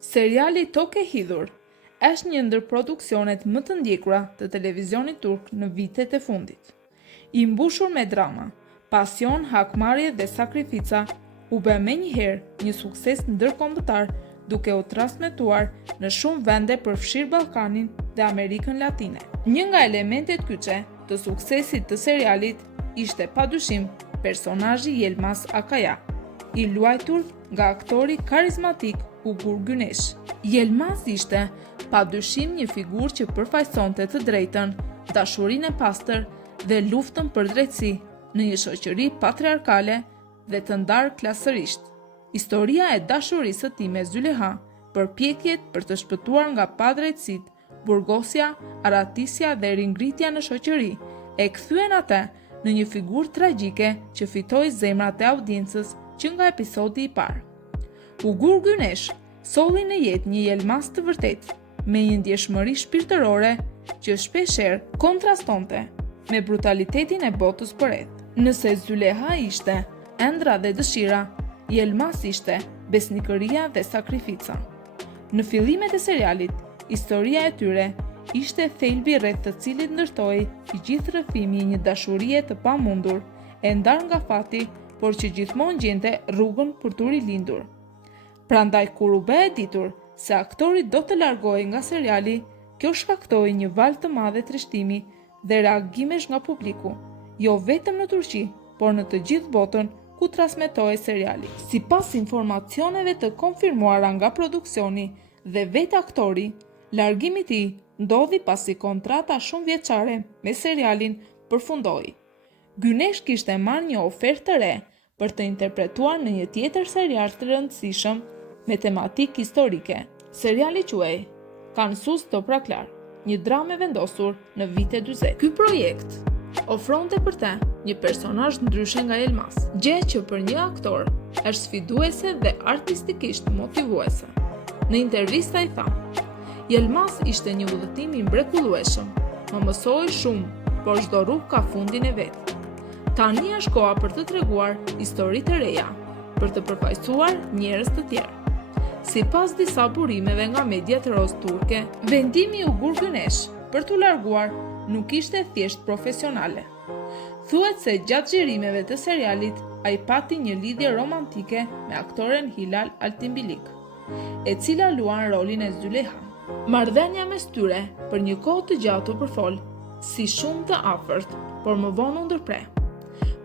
Seriali Tokë e Hidhur është një ndër produksionet më të ndjekura të televizionit turk në vitet e fundit. I mbushur me drama, pasion, hakmarrje dhe sakrifica, u bë menjëherë një sukses ndërkombëtar duke u transmetuar në shumë vende përfshirë Ballkanin dhe Amerikën Latine. Një nga elementet kyçe të suksesit të serialit ishte padyshim personazhi Yilmaz Akaya, i luajtur nga aktori karizmatik Ugur Güneş. Yilmaz ishte padyshim një figurë që përfaqësonte të drejtën, dashurinë e pastër dhe luftën për drejtësi në një shoqëri patriarkale dhe të ndarë klasërisht. Historia e dashurisë së tij me Züleyha, përpjekjet për të shpëtuar nga padrejtësitë, burgosja, aratisja dhe ringritja në shoqëri e kthyen atë në një figurë tragjike që fitoi zemrat e audiencës që nga episodi i parë. Ugur Güneş solli në jetë një Yilmaz të vërtetë, me një ndjeshmëri shpirtërore që shpeshherë kontrastonte me brutalitetin e botës përreth. Nëse Züleyha ishte ëndra dhe dëshira, Yilmaz ishte besnikëria dhe sakrifica. Në fillimet e serialit, historia e tyre ishte thelbi rreth të cilit ndërtoi i gjithë rrëfimi një dashurie të pamundur, e ndarë nga fati, por që gjithmonë gjente rrugën për t'u rilindur. Prandaj kur u bë e ditur se aktori do të largohej nga seriali, kjo shkaktoi një val të madh trishtimi dhe reagimesh nga publiku, jo vetëm në Turqi, por në të gjithë botën ku transmetohej seriali. Sipas informacioneve të konfirmuara nga produksioni dhe vetë aktori, largimi i tij ndodhi pasi kontrata shumë vjeçare me serialin përfundoi. Güneş kishte marrë një ofertë të re për të interpretuar në një tjetër serial të rëndësishëm me tematikë historike. Seriali quhej Kansus Topraklar, një dramë e vendosur në vitet 40. Ky projekt ofronte për te një personazh ndryshe nga Yilmaz, gjë që për një aktor është sfiduese dhe artistikisht motivuese. Në intervista i tha: "Yilmaz ishte një udhëtim i mrekullueshëm. Më mësoi shumë, por çdo rrugë ka fundin e vet. Tani është koha për të treguar histori të reja, për të përfaqësuar njerëz të tjerë." Sipas disa burimeve nga mediat roz turke, vendimi i Ugur Güneş për t'u larguar nuk ishte thjesht profesionale. Thuhet se gjatë xhirimeve të serialit, ai pati një lidhje romantike me aktoren Hilal Altimbilik, e cila luan rolin e Züleyha. Marrëdhënia mes tyre për një kohë të gjatë u përfol si shumë të afërt, por më vonë u ndërpre.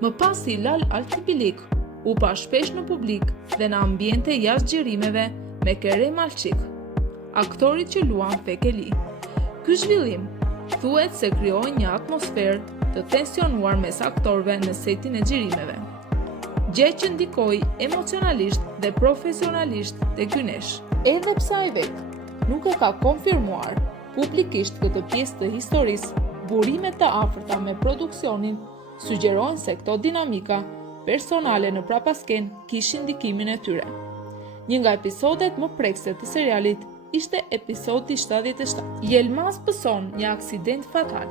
Më pas Hilal Altimbilik u pa shpesh në publik dhe në ambiente jashtë xhirimeve me Kerem Alçik, aktorit që luan Fekeli. Ky zhvillim thuhet se krijoi një atmosferë të tensionuar mes aktorëve në setin e xhirimeve, gjë që ndikoi emocionalisht dhe profesionalisht te Güneş. Edhe pse ai vetë nuk e ka konfirmuar publikisht këtë pjesë të historisë, burimet të afërta me produksionin sugjerojnë se këto dinamika personale në prapasken kishin ndikimin e tyre. Një nga episodet më prekse të serialit ishte episodi 77. Yilmaz pëson një aksident fatal.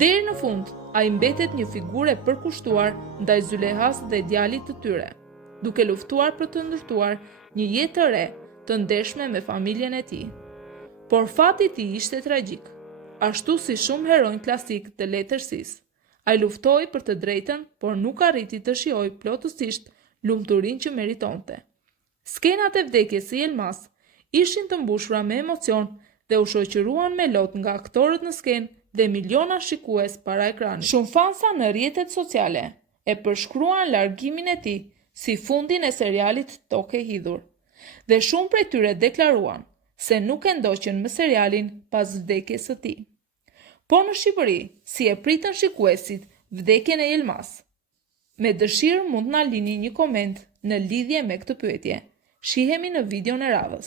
Deri në fund, ai mbetet një figurë e përkushtuar ndaj Züleyhas dhe djalit të tyre, duke luftuar për të ndërtuar një jetë të re, të ndershme me familjen e tij. Por fati i tij ishte tragjik, ashtu si shumë heronj klasik të letërsisë. Ai luftoi për të drejtën, por nuk arriti të shijojë plotësisht lumturinë që meritonte. Skenat e vdekjes së Yilmaz ishin të mbushura me emocion dhe u shoqëruan me lot nga aktorët në skenë dhe miliona shikues para ekranit. Shumë fansa në rrjetet sociale e përshkruan largimin e tij si fundin e serialit Tokë e Hidhur, dhe shumë prej tyre deklaruan se nuk e ndoqën më serialin pas vdekjes së tij. Po në Shqipëri, si e pritën shikuesit vdekjen e Yilmaz? Me dëshirë mund na lini një koment në lidhje me këtë pyetje. Shihemi në videon e radhës.